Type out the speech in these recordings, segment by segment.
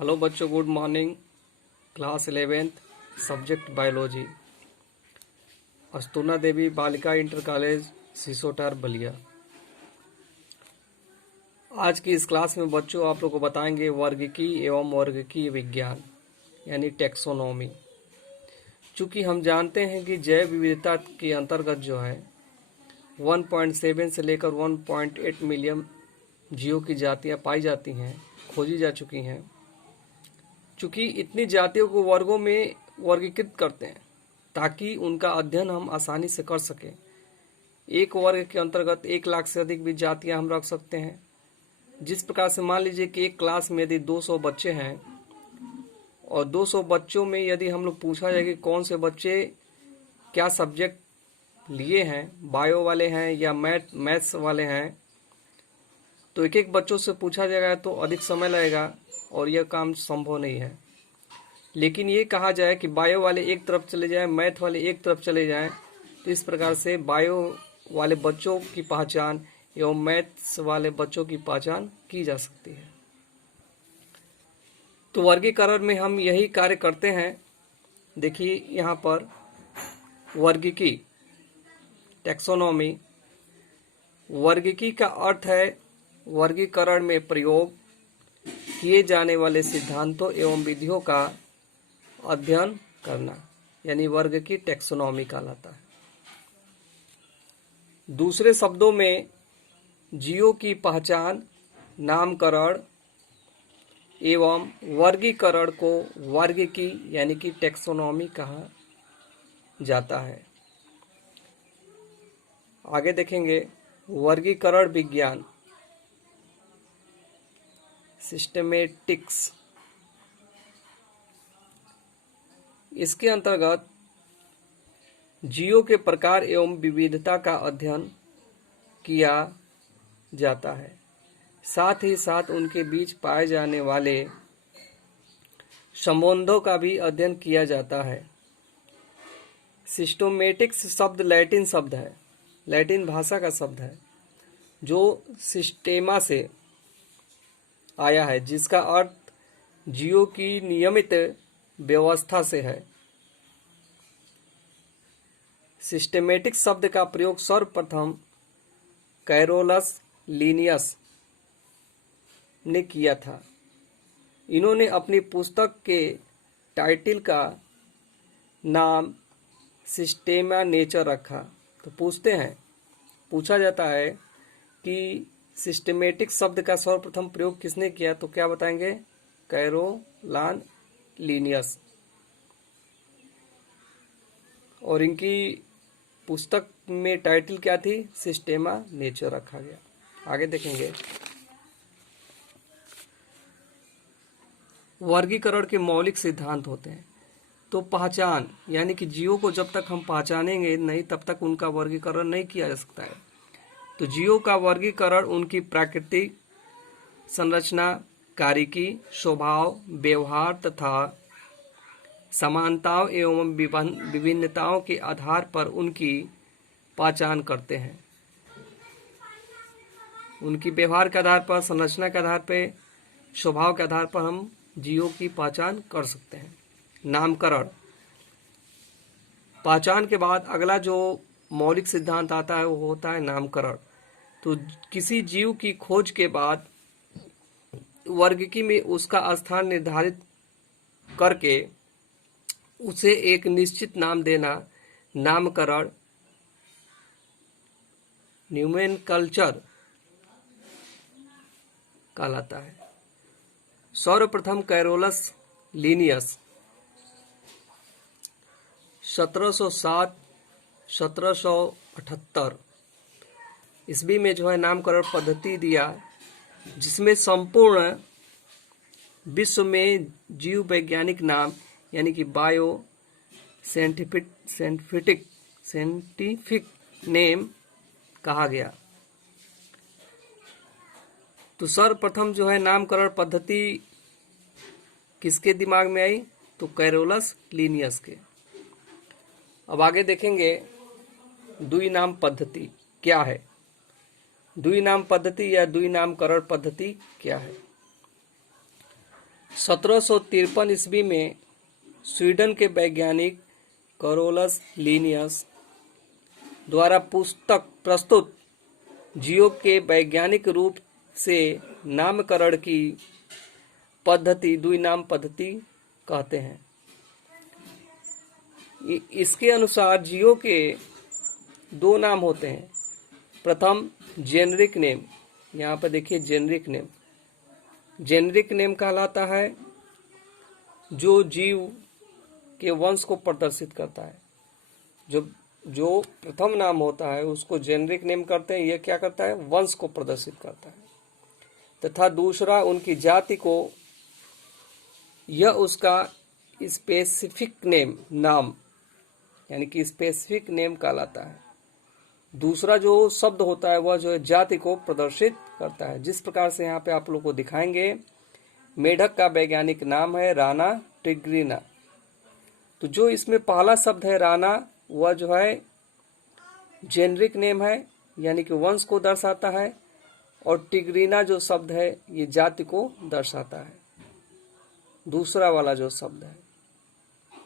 Hello बच्चों, good morning. Class 11th subject biology, Astuna Devi Balika inter college Sisotar Ballia. आज की इस क्लास में बच्चों आप लोग को बताएंगे वर्गीकी एवं वर्गीकीय विज्ञान यानी टेक्सोनॉमी। चूँकि हम जानते हैं कि जैव विविधता के अंतर्गत जो है 1.7 से लेकर 1.8 मिलियन जीवों की जातियाँ पाई जाती हैं, खोजी जा चुकी हैं। चूँकि इतनी जातियों को वर्गों में वर्गीकृत करते हैं ताकि उनका अध्ययन हम आसानी से कर सकें। एक वर्ग के अंतर्गत 1 लाख से अधिक भी जातियां हम रख सकते हैं। जिस प्रकार से मान लीजिए कि एक क्लास में यदि 200 बच्चे हैं और 200 बच्चों में यदि हम लोग पूछा जाए कि कौन से बच्चे क्या सब्जेक्ट लिए हैं, बायो वाले हैं या मैथ्स वाले हैं, तो एक एक बच्चों से पूछा जाएगा तो अधिक समय लगेगा और यह काम संभव नहीं है। लेकिन ये कहा जाए कि बायो वाले एक तरफ चले जाएं, मैथ वाले एक तरफ चले जाएं, तो इस प्रकार से बायो वाले बच्चों की पहचान एवं मैथ्स वाले बच्चों की पहचान की जा सकती है। तो वर्गीकरण में हम यही कार्य करते हैं। देखिए यहाँ पर वर्गीकी टेक्सोनॉमी। वर्गीकी का अर्थ है वर्गीकरण में प्रयोग किए जाने वाले सिद्धांतों एवं विधियों का अध्ययन करना, यानी वर्ग की टेक्सोनॉमी कहलाता है। दूसरे शब्दों में जीवों की पहचान, नामकरण एवं वर्गीकरण को वर्गीकी यानी कि टेक्सोनॉमी कहा जाता है। आगे देखेंगे वर्गीकरण विज्ञान, सिस्टेमेटिक्स। इसके अंतर्गत जीवों के प्रकार एवं विविधता का अध्ययन किया जाता है, साथ ही साथ उनके बीच पाए जाने वाले संबंधों का भी अध्ययन किया जाता है। सिस्टेमेटिक्स शब्द लैटिन शब्द है, लैटिन भाषा का शब्द है जो सिस्टेमा से आया है, जिसका अर्थ जीवों की नियमित व्यवस्था से है। सिस्टेमेटिक शब्द का प्रयोग सर्वप्रथम कैरोलस लीनियस ने किया था। इन्होंने अपनी पुस्तक के टाइटल का नाम सिस्टेमा नेचर रखा। तो पूछा जाता है कि सिस्टेमेटिक शब्द का सर्वप्रथम प्रयोग किसने किया, तो क्या बताएंगे? कैरोलान लीनियस। और इनकी पुस्तक में टाइटल क्या थी? सिस्टेमा नेचर रखा गया। आगे देखेंगे वर्गीकरण के मौलिक सिद्धांत होते हैं। तो पहचान, यानी कि जीवों को जब तक हम पहचानेंगे नहीं तब तक उनका वर्गीकरण नहीं किया जा सकता है। तो जीवों का वर्गीकरण उनकी प्राकृतिक संरचना, कार्यकी, स्वभाव, व्यवहार तथा समानताओं एवं विभिन्नताओं के आधार पर उनकी पहचान करते हैं। उनकी व्यवहार के आधार पर, संरचना के आधार पर, स्वभाव के आधार पर हम जीवों की पहचान कर सकते हैं। नामकरण, पहचान के बाद अगला जो मौलिक सिद्धांत आता है वो होता है नामकरण। तो किसी जीव की खोज के बाद वर्गीकी में उसका स्थान निर्धारित करके उसे एक निश्चित नाम देना नामकरण न्यूमेनकल्चर कहलाता है। सर्वप्रथम कैरोलस लीनियस 1707-1778 ईस्वी में जो है नामकरण पद्धति दिया, जिसमें संपूर्ण विश्व में जीव वैज्ञानिक नाम यानी कि बायो साइंटिफिक नेम कहा गया। तो सर्वप्रथम जो है नामकरण पद्धति किसके दिमाग में आई? तो कैरोलस लीनियस के। अब आगे देखेंगे द्विनाम पद्धति क्या है। द्विनाम पद्धति या द्विनामकरण पद्धति क्या है? 1753 ईस्वी में स्वीडन के वैज्ञानिक कैरोलस लिनियस द्वारा पुस्तक प्रस्तुत जीवों के वैज्ञानिक रूप से नामकरण की पद्धति द्विनाम पद्धति कहते हैं। इसके अनुसार जीवों के दो नाम होते हैं। प्रथम जेनरिक नेम, यहाँ पर देखिए जेनरिक नेम। जेनरिक नेम कहलाता है जो जीव के वंश को प्रदर्शित करता है। जो प्रथम नाम होता है उसको जेनरिक नेम करते हैं। यह क्या करता है? वंश को प्रदर्शित करता है। तथा दूसरा उनकी जाति को, यह उसका स्पेसिफिक नेम नाम यानी कि स्पेसिफिक नेम कहलाता है। दूसरा जो शब्द होता है वह जो है जाति को प्रदर्शित करता है। जिस प्रकार से यहाँ पे आप लोग को दिखाएंगे, मेढक का वैज्ञानिक नाम है राना टिग्रिना। तो जो इसमें पहला शब्द है राना, वह जो है जेनरिक नेम है यानी कि वंश को दर्शाता है, और टिग्रिना जो शब्द है ये जाति को दर्शाता है। दूसरा वाला जो शब्द है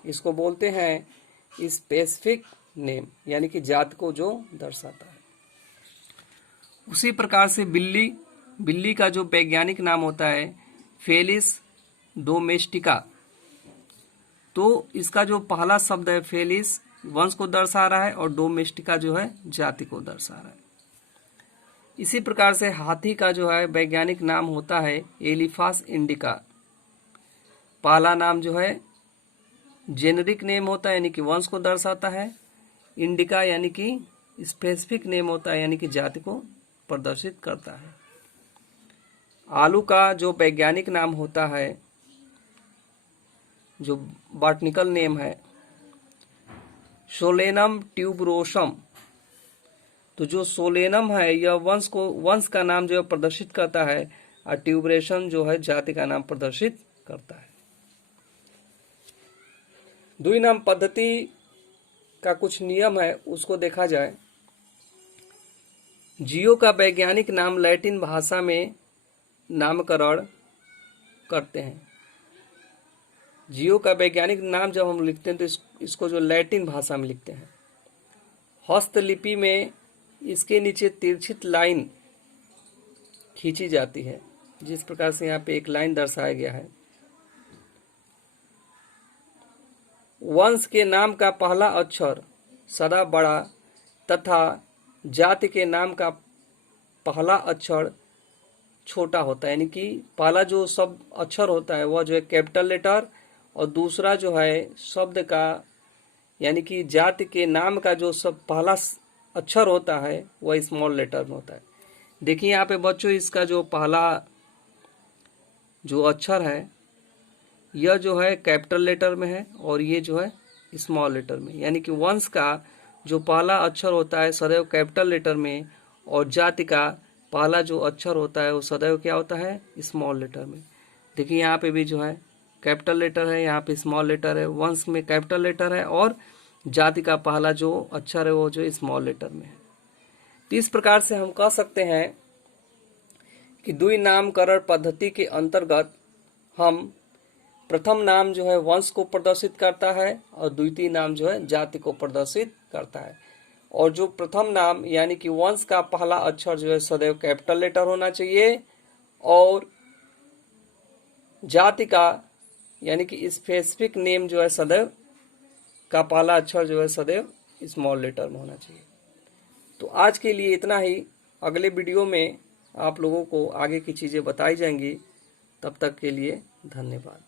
इसको बोलते हैं स्पेसिफिक नेम यानी कि जाति को जो दर्शाता है। उसी प्रकार से बिल्ली का जो वैज्ञानिक नाम होता है फेलिस डोमेस्टिका, तो इसका जो पहला शब्द है फेलिस वंश को दर्शा रहा है और डोमेस्टिका जो है जाति को दर्शा रहा है। इसी प्रकार से हाथी का जो है वैज्ञानिक नाम होता है एलिफास इंडिका। पहला नाम जो है जेनरिक नेम होता है यानी कि वंश को दर्शाता है। इंडिका यानी कि स्पेसिफिक नेम होता है यानी कि जाति को प्रदर्शित करता है। आलू का जो वैज्ञानिक नाम होता है, जो बॉटनिकल नेम है सोलेनम ट्यूबरोसम। तो जो सोलेनम है यह वंश का नाम जो है प्रदर्शित करता है, और ट्यूबरेशन जो है जाति का नाम प्रदर्शित करता है। द्विनाम पद्धति का कुछ नियम है, उसको देखा जाए। जीवों का वैज्ञानिक नाम लैटिन भाषा में नामकरण करते हैं। जीवों का वैज्ञानिक नाम जब हम लिखते हैं तो इसको जो लैटिन भाषा में लिखते हैं। हस्तलिपि में इसके नीचे तिरछित लाइन खींची जाती है, जिस प्रकार से यहाँ पे एक लाइन दर्शाया गया है। वंश के नाम का पहला अक्षर सदा बड़ा तथा जाति के नाम का पहला अक्षर छोटा होता है, यानी कि पहला जो शब्द अक्षर होता है वह जो है कैपिटल लेटर, और दूसरा जो है शब्द का यानी कि जाति के नाम का जो सब पहला अक्षर होता है वह स्मॉल लेटर में होता है। देखिए यहाँ पे बच्चों, इसका जो पहला जो अक्षर है यह जो है कैपिटल लेटर में है और ये जो है स्मॉल लेटर में, यानी कि वंश का जो पहला अक्षर होता है सदैव कैपिटल लेटर में, और जाति का पहला जो अक्षर होता है वो सदैव क्या होता है? स्मॉल लेटर में। देखिए यहाँ पे भी जो है कैपिटल लेटर है, यहाँ पे स्मॉल लेटर है। वंश में कैपिटल लेटर है और जाति का पहला जो अक्षर है वो जो स्मॉल लेटर में है। तो इस प्रकार से हम कह सकते हैं कि द्विनामकरण पद्धति के अंतर्गत हम प्रथम नाम जो है वंश को प्रदर्शित करता है और द्वितीय नाम जो है जाति को प्रदर्शित करता है। और जो प्रथम नाम यानी कि वंश का पहला अक्षर जो है सदैव कैपिटल लेटर होना चाहिए, और जाति का यानी कि स्पेसिफिक नेम जो है सदैव का पहला अक्षर जो है सदैव स्मॉल लेटर में होना चाहिए। तो आज के लिए इतना ही। अगले वीडियो में आप लोगों को आगे की चीज़ें बताई जाएंगी। तब तक के लिए धन्यवाद।